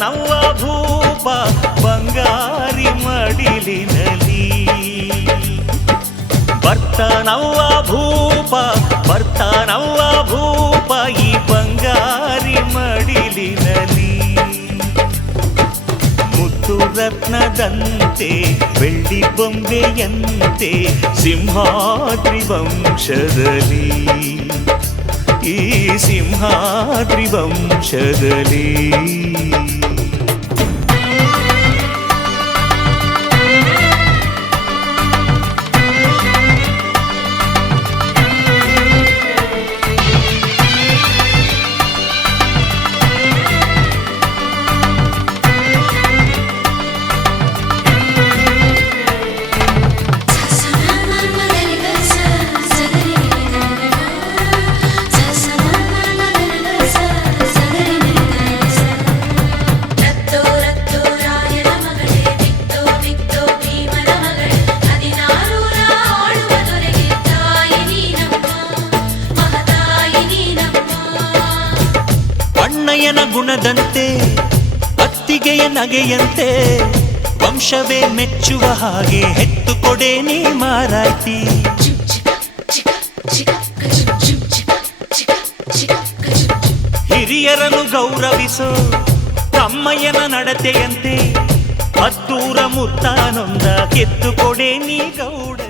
ನವ್ವ ಭೂಪ ಬಂಗಾರಿ ಮಡಿಲಿನಲಿ ಬರ್ತಾನವ್ವ ಭೂಪ ಬರ್ತಾನವ್ವ ಭೂಪ ಈ ಬಂಗಾರಿ ಮಡಿಲಿನಲಿ ಮುತ್ತು ರತ್ನದಂತೆ ಬೆಳ್ಳಿ ಬೊಂಬೆಯಂತೆ ಸಿಂಹಾದ್ರಿ ವಂಶದಲ್ಲಿ ಈ ಸಿಂಹಾದ್ರಿ ವಂಶದಲ್ಲಿ ಅಣ್ಣಯ್ಯನ ಗುಣದಂತೆ ಅತ್ತಿಗೆಯ ನಗೆಯಂತೆ ವಂಶವೇ ಮೆಚ್ಚುವ ಹಾಗೆ ಹೆತ್ತು ಕೊಡೆ ನೀ ಮಾರಾಯ್ತಿ ಹಿರಿಯರನ್ನು ಗೌರವಿಸೋ ತಮ್ಮಯ್ಯನ ನಡತೆಯಂತೆ ಹತ್ತೂರ ಮುತ್ತಾನೊಂದ ಕೆತ್ತು ಕೊಡೆ ನೀ ಗೌಡ